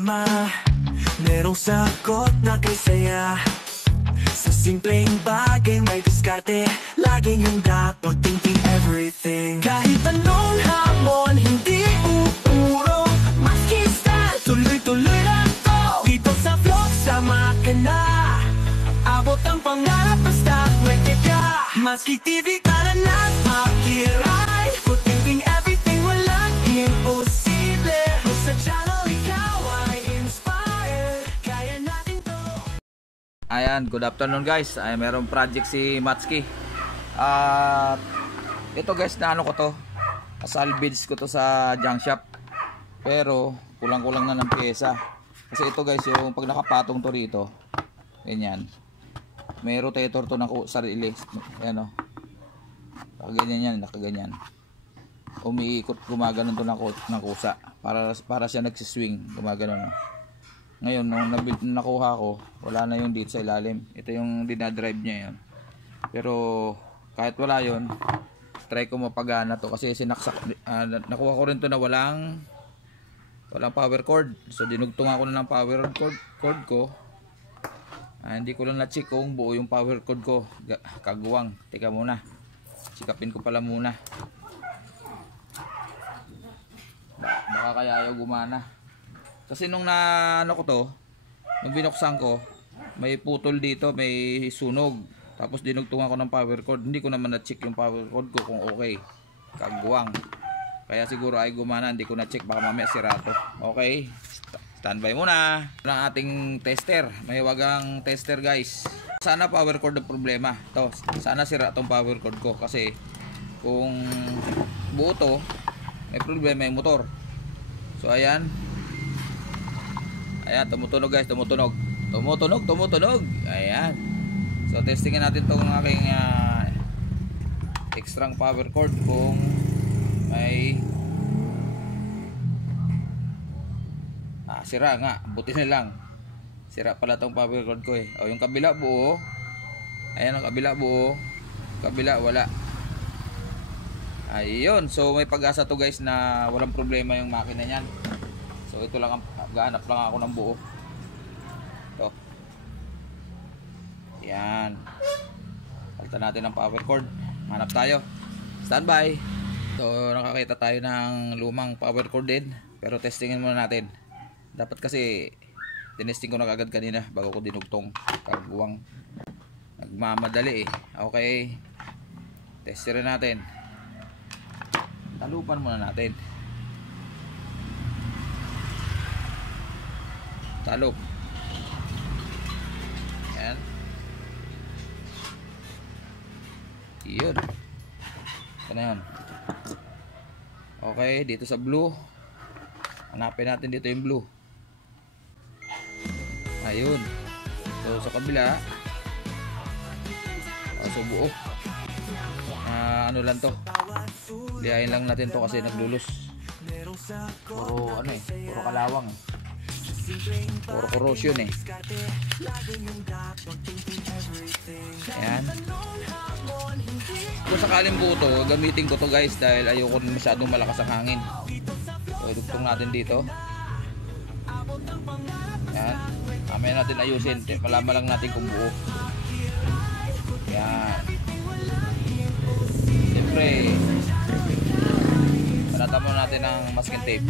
problema, merong sagot na kay saya. Sa simpleng bagay may diskarte, laging handa pag-thinking everything. Kahit anong hamon, hindi uuro, maski style, tuloy-tuloy lang to. Dito sa vlog, sama ka na, abot ang pangarap basta pwede ka. Maski TV ka na lang, makiray, pag-thinking everything, walang imposible. Sa channel, ikaw ay inspired, kaya natin to. Ayan, good afternoon guys. Ay, merong project si Matsuki. Ito guys, na ano ko to, salvage ko to sa junk shop. Pero kulang-kulang na ng pyesa. Kasi ito guys, yung pag nakapatong to rito, ganyan. May rotator to na sarili. Ayan o. Nakaganyan yan, nakaganyan. Umiikot, gumaganon to ng kusa. Para siya nagsiswing, gumaganon. Ngayon, nung nakuha ko, wala na yung dito sa ilalim. Ito yung dinadrive niya yun. Pero kahit wala yun, try ko mapagana to. Kasi sinaksak, nakuha ko rin to na walang power cord. So dinugtong ako na ng power cord ko. Hindi ko lang na-check kung buo yung power cord ko. Kaguwang. Teka muna. Sikapin ko pala muna. Baka kaya ayaw gumana. Kasi nung ano ko to, nung binuksan ko, may putol dito, may sunog. Tapos dinugtungan ko ng power cord. Hindi ko naman na-check yung power cord ko kung okay. Kaguwang. Kaya siguro ay gumana, hindi ko na-check, baka mamaya sira to. Okay, standby muna. Ang ating tester, may wagang tester guys. Sana power cord ang problema. To, sana sira tong power cord ko. Kasi kung buo to, may problema yung motor. So ayan. Ayan, tumutunog guys, tumutunog. Tumutunog. Ayan. So testingin natin tong aking extra power cord kung may sira nga, buti na lang. Sira pala tong power cord ko eh. O yung kabila buo. Ayan ang kabila buo. Kabila wala. Ayun, so may pag-asa to guys na walang problema yung makina niyan. So ito lang, gahanap lang ako ng buo. Ito. Yan. Palitan natin ang power cord. Hanap tayo. Standby. So nakakita tayo ng lumang power cord din. Pero testingin muna natin. Dapat kasi tinesting ko na kagad kanina bago ko dinugtong. Kaguwang. Nagmamadali eh. Okay. Testerin natin. Talupan muna natin. Talop. Ayan. Yun. Ito na yun. Okay, dito sa blue. Hanapin natin dito yung blue. Ayun. So sa kabila. So buo. Ano lang to. Lihain lang natin to kasi naglulus. Puro ano eh. Puro kalawang eh. Puro corrosion eh. Ayan. Kung sakaling buo to, gamitin ko to guys dahil ayoko masyadong malakas ang hangin. So idugtong natin dito. Ayan. Mamaya natin ayusin. Malaman lang natin kung buo. Ayan. Siyempre panatan mo natin ng masking tape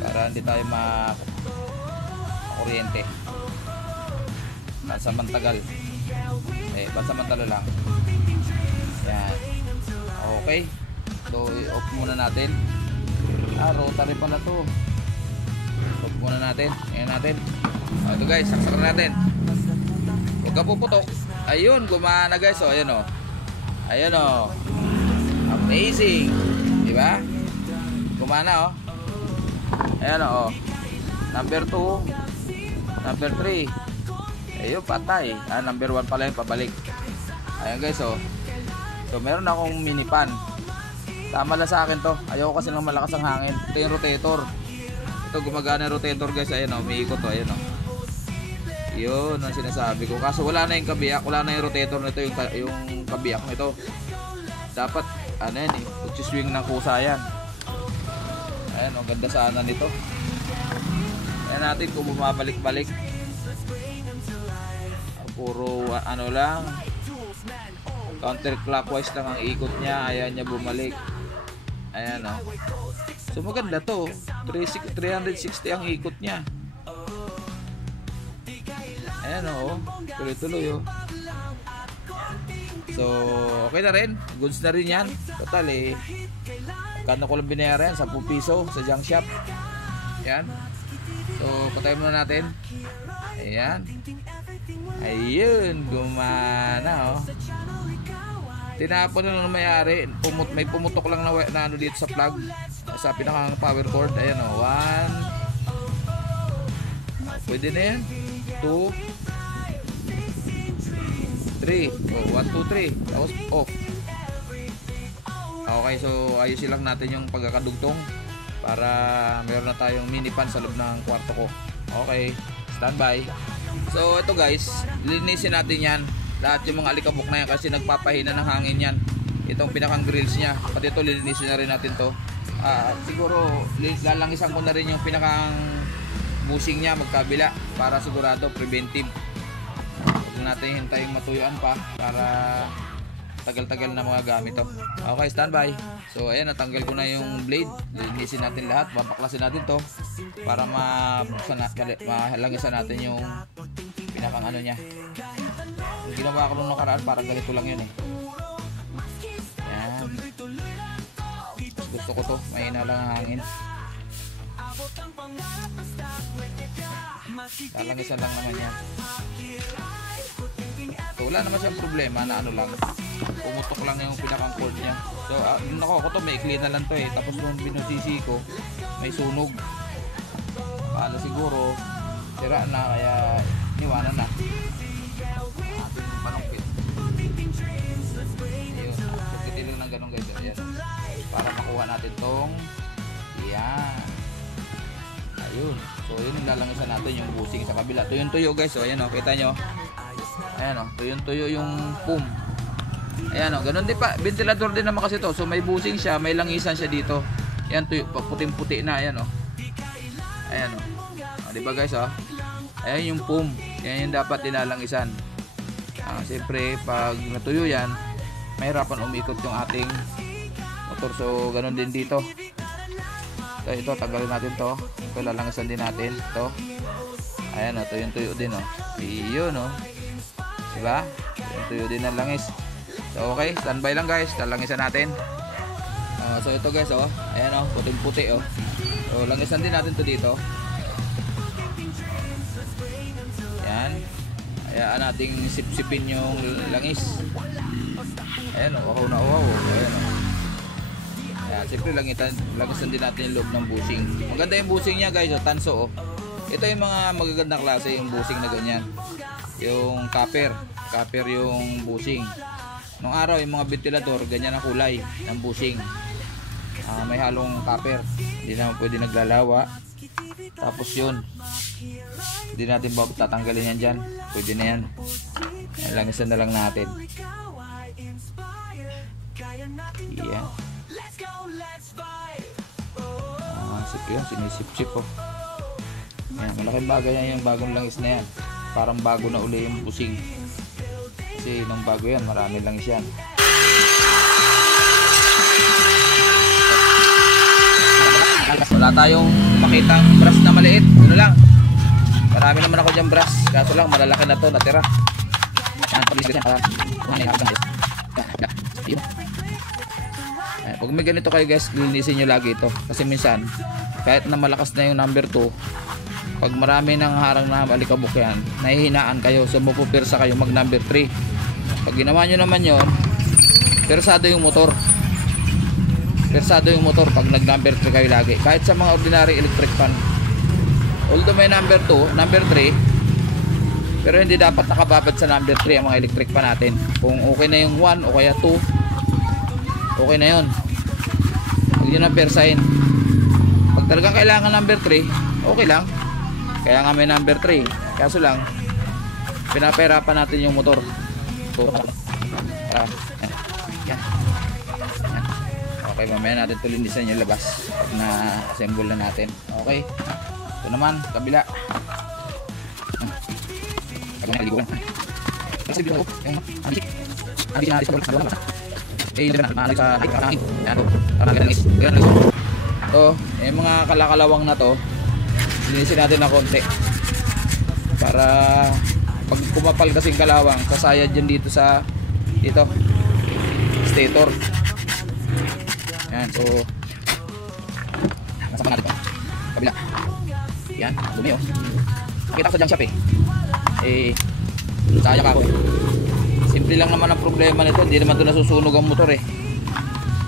para hindi tayo makuryente. Pansamantagal. Pansamantala lang. Yan. Okay. So i-off muna natin. Rotary pala to. Off muna natin. Ayan natin. Ito guys, saksakan natin. Huwag ka puputok. Ayun, gumana guys. O, ayan o. Ayan o. Amazing. Diba? Gumana o. Ayan o. Number 2. Number 3. Ayun, patay. Number 1 pala yung pabalik. Ayan guys o. So meron akong mini pan. Tama lang sa akin to. Ayoko kasi lang malakas ang hangin. Ito yung rotator. Ito gumagana yung rotator guys. Ayan o. Umiikot o. Ayan o. Yun ang sinasabi ko. Kaso wala na yung kabiyak. Wala na yung rotator nito. Yung kabiyak nito. Dapat ano yan eh. Swing ng kusa yan. Ayan o. Ganda sana nito. Yan natin kung bumabalik-balik. Puro ano lang, counterclockwise lang ang ikot niya, ayan niya bumalik. Ayan o. So maganda to, 360 ang ikot niya. Ayan o, tuloy-tuloy o. So okay na rin, goods na rin yan. Total eh, kano ko lang binayaran, 10 piso sa junk shop. Ayan. So patayin muna natin. Ayan. Ayun, gumana oh. Tinapon na ng may-ari. May pumutok lang na ano dito sa plug, sa pinakang power cord. Ayan oh, 1. Pwede na yan. 2 3. Oh, 1, 2, 3. Tapos off. Okay, so ayusin lang natin yung pagkakadugtong para meron na tayong mini fan sa loob ng kwarto ko. Okay, standby. So ito guys, linisin natin yan. Lahat yung mga alikabok na yan kasi nagpapahina ng hangin yan. Itong pinakang grills nya. Pati ito linisin na rin natin to. Siguro lalangisan ko na rin yung pinakang busing nya magkabila para sigurado preventive. Huwag natin hintayin matuyuan pa para tagal-tagal na mga gamit to. Okay, standby. So ayan, natanggal ko na yung blade. Linisin natin lahat, babaklasin natin to para malangisan natin yung pinakang ano nya. Yung ginawa ko nung nakaraan, parang ganito lang yun eh. Ayan. Gusto ko to, mahina lang ang hangin. Lalangisan lang naman yan. So wala naman siyang problema na ano lang, pumutok lang yung pinakang cord niya. So nako ko to, may ikli na lang to eh. Tapos nung binusisi ko, may sunog. Paano siguro sira na, kaya niwanan na. Panungkit. Ayun, sukitin lang ng ganun guys. Ayan, para makuha natin tong yan. Ayun, so yun yung lalangisan natin yung busing sa kabila. Tuyo guys, so ayan o, kita nyo. Ayan o, tuyo yung pum. Ayan o, ganun din pa, ventilador din naman kasi to. So may busing siya, may langisan siya dito. Ayan, tuyo, puting-puti na, ayan o. Ayan o, diba guys o. Ayan yung pum, yan yung dapat nilalangisan. Siyempre pag natuyo yan, mahirapan umikot yung ating motor. So ganun din dito. So ito, tanggalin natin to. Ito, lalangisan din natin to. Ayan o, tuyo din o. Iyon o, diba? Tuyo din ang langis. So okay, standby lang guys, lalangisan natin. So ito guys o, ayan o, puting-puti o. So langisan din natin to dito. Ayan, hayaan nating sip-sipin yung langis. Ayan o, wow na wow. Ayan o. Ayan, siyempre langisan din natin yung loob ng bushing. Maganda yung bushing niya guys o, tanso o. Ito yung mga magagandang klase yung bushing na ganyan. Yung copper yung bushing. Nung araw yung mga ventilador, ganyan ang kulay ng bushing. May halong copper, hindi naman pwede naglalawa. Tapos yun, hindi natin tatanggalin yan dyan, pwede na yan. Langisan na lang natin. Yan. Sip yun, sinisip-sip po. Yan, malaking bagay yan yung bagong langis na yan. Parang bago na uli yung busing. Kasi nung bago yan, marami langis yan. Wala tayong makitang brush na maliit. Ano lang, marami naman ako dyan brush, kaso lang malalaki na to natira. Pag may ganito kayo guys, linisin nyo lagi ito. Kasi minsan kahit na malakas na yung number 2, pag marami ng harang na alikabok yan, nahihinaan kayo. So mapupirsa kayo mag number 3. Pag ginawa nyo naman yon, persado yung motor. Persado yung motor pag nag number 3 kayo lagi. Kahit sa mga ordinary electric fan, although may number 2, number 3, pero hindi dapat nakababad sa number 3 ang mga electric fan natin. Kung okay na yung 1 o kaya 2, okay na yun. Huwag nyo na persahin. Pag talagang kailangan number 3, okay lang. Kaya nga may number 3. Kaso lang, pinapahirapan natin yung motor. So, yan. Okay, mamaya natin tulinisan yung labas pag na-assemble na natin. Okay. Ito naman, kabila. Ako na liguan. Kasi dito ako, yung abisik natin sa loob na. Yun na, maalag sa hangin. Yan ko. Tama ganun is. Ito, yung mga kalakalawang na to, linisin natin na konti. Para pag kumapal kasing kalawang, sasayad dyan dito sa dito stator. Yan, so nasa pa natin ito. Kabila. Yan, dumi oh. Nakita ko sa junk shop sayang ako simple lang naman ang problema nito, hindi naman ito nasusunog ang motor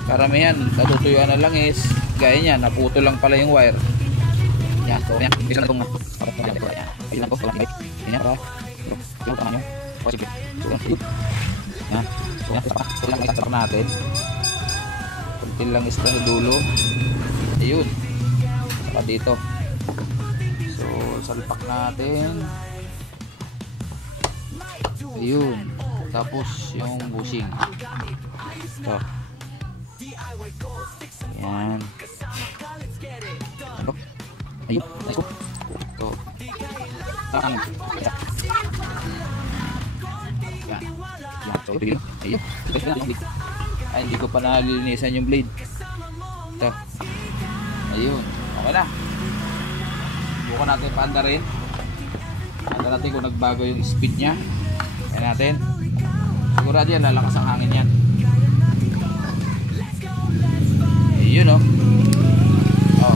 karamihan natutuyuan na lang is gaya niya, naputo lang pala yung wire. Yan, so yan, bisa na itong ayun lang po, walang ibig yan para yung tama nyo posible. So yan, so yan, so lang isasak natin kunti lang is na dulo, ayun saka dito, so salpak natin, ayun, tapos yung bushing ito, yan, ayun, nice po ito, yan, so ito yun, ayun, ay hindi ko pa nalilinisan yung blade ito, ayun, okay na, bukan natin paanda rin, paanda natin kung nagbago yung speed nya. Ayan natin. Sigurado yan, lalakas ang hangin yan. Ayun oh. Oh.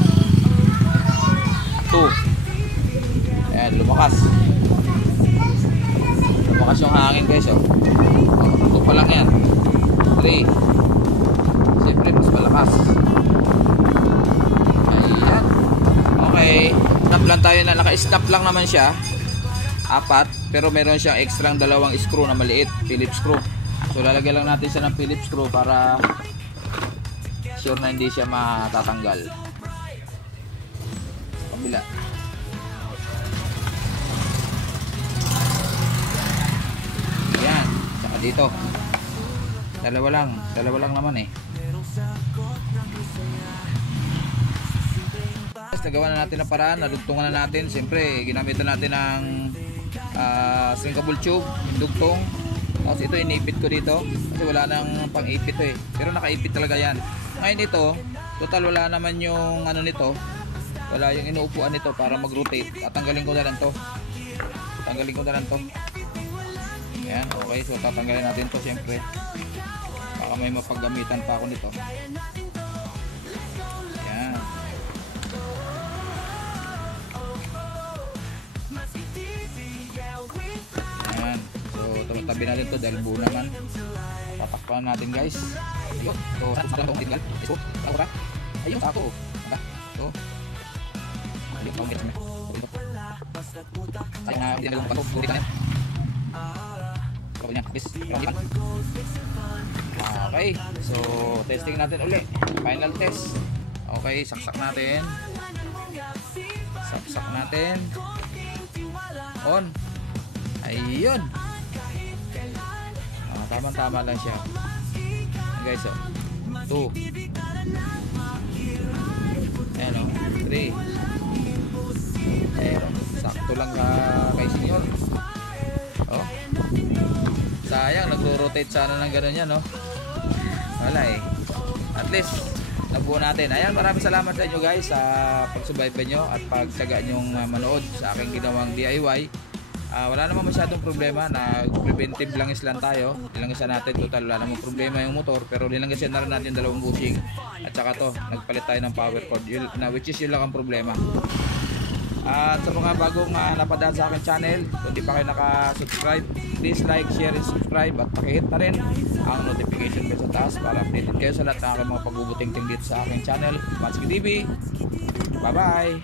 2. Ayan, lumakas. Lumakas yung hangin guys oh. Oh, 2 pa lang yan. 3. Siyempre mas malakas. Ayan. Okay. Stop lang tayo na, naka-stop lang naman siya. 4. Pero meron siyang extra 2 screw na maliit, Phillips screw. So lalagyan lang natin siya ng Phillips screw para sure na hindi siya matatanggal. Kabila. Yan, saka dito. Dalawa lang naman Nagawa na natin ang paraan, nadugtungan na natin. Siyempre, ginamitan natin ng shrinkable tube, dugtong. Tapos ito inipit ko dito kasi wala nang pang-ipit pero nakaipit talaga yan. Ngayon ito, total wala naman yung ano nito, wala yung inuupuan nito para mag-rotate. Tatanggalin ko na lang to. Ayan, okay. So tatanggalin natin to siyempre. Baka may mapaggamitan pa ako nito. Ayan. Ayan. So tabi natin to dahil buo naman. Tatakpan natin guys. Ayun. So saan itong tinggal? Iso. Ayun sa ako. So ayun ako guys. Sayang na hindi na lang pag-buti ka na. So yan. Bis. Okay. So testing natin uli. Final test. Okay. Saksak natin. On. Ayun. Tama-tama lang siya. Guys, 2. Ayan o. 3. Ayan o. Sakto lang kay senior. Oh. Sayang, nagro-rotate sana ng gano'n yan, no? Wala At least, nabuo natin. Ayan, maraming salamat sa inyo guys sa pagsubaybay nyo at pagtsaga nyong manood sa aking ginawang DIY. Wala naman masyadong problema, na preventive langis lang tayo. Nilangisan natin, total wala namang problema yung motor, pero nilangisan na rin natin 2 bushing. At saka to, nagpalit tayo ng power cord, which is yun lang ang problema. At sa mga bagong napadaan sa aking channel, kung di pa kayo naka-subscribe, please like, share, and subscribe. At pakihit na rin ang notification bell sa taas para updated kayo sa lahat ng aking mga pagbubuting dito sa aking channel, Matsky TV. Bye bye!